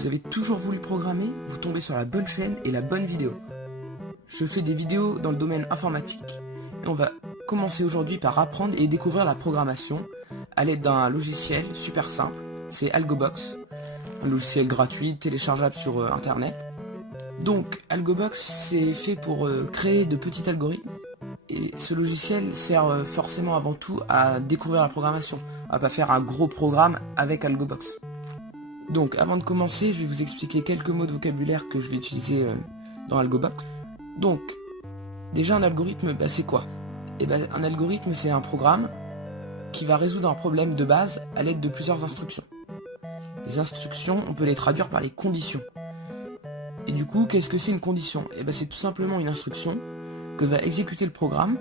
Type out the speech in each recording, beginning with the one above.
Vous avez toujours voulu programmer, vous tombez sur la bonne chaîne et la bonne vidéo. Je fais des vidéos dans le domaine informatique et on va commencer aujourd'hui par apprendre et découvrir la programmation à l'aide d'un logiciel super simple, c'est Algobox, un logiciel gratuit téléchargeable sur internet. Donc Algobox c'est fait pour créer de petits algorithmes et ce logiciel sert forcément avant tout à découvrir la programmation, à pas faire un gros programme avec Algobox. Donc avant de commencer, je vais vous expliquer quelques mots de vocabulaire que je vais utiliser dans Algobox. Donc, déjà un algorithme, c'est quoi? Un algorithme c'est un programme qui va résoudre un problème de base à l'aide de plusieurs instructions. Les instructions, on peut les traduire par les conditions. Et du coup, qu'est-ce que c'est une condition? C'est tout simplement une instruction que va exécuter le programme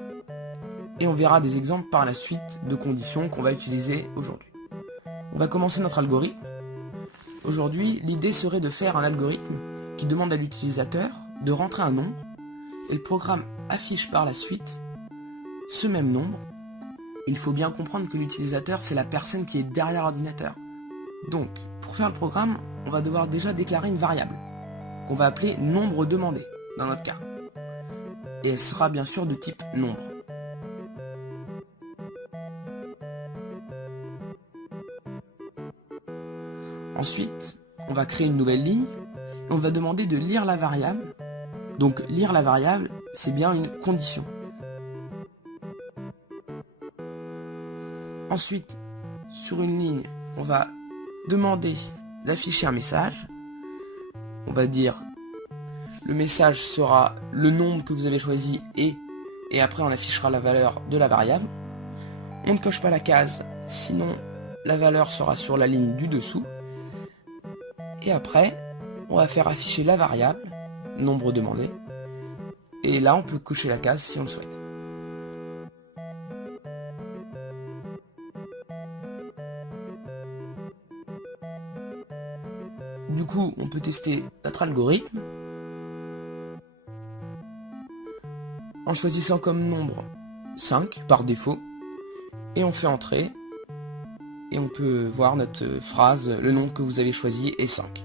et on verra des exemples par la suite de conditions qu'on va utiliser aujourd'hui. On va commencer notre algorithme. Aujourd'hui, l'idée serait de faire un algorithme qui demande à l'utilisateur de rentrer un nombre et le programme affiche par la suite ce même nombre. Et il faut bien comprendre que l'utilisateur, c'est la personne qui est derrière l'ordinateur. Donc, pour faire le programme, on va devoir déjà déclarer une variable qu'on va appeler nombre demandé, dans notre cas. Et elle sera bien sûr de type nombre. Ensuite, on va créer une nouvelle ligne et on va demander de lire la variable. Donc lire la variable, c'est bien une condition. Ensuite, sur une ligne, on va demander d'afficher un message. On va dire le message sera le nombre que vous avez choisi et après on affichera la valeur de la variable. On ne coche pas la case, sinon la valeur sera sur la ligne du dessous. Et après, on va faire afficher la variable, nombre demandé. Et là, on peut cocher la case si on le souhaite. Du coup, on peut tester notre algorithme en choisissant comme nombre 5 par défaut. Et on fait entrer. Et on peut voir notre phrase, le nombre que vous avez choisi est 5.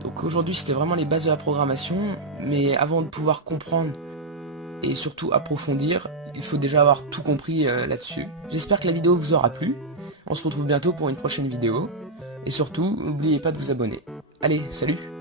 Donc aujourd'hui c'était vraiment les bases de la programmation, mais avant de pouvoir comprendre et surtout approfondir, il faut déjà avoir tout compris là-dessus. J'espère que la vidéo vous aura plu, on se retrouve bientôt pour une prochaine vidéo, et surtout n'oubliez pas de vous abonner. Allez, salut!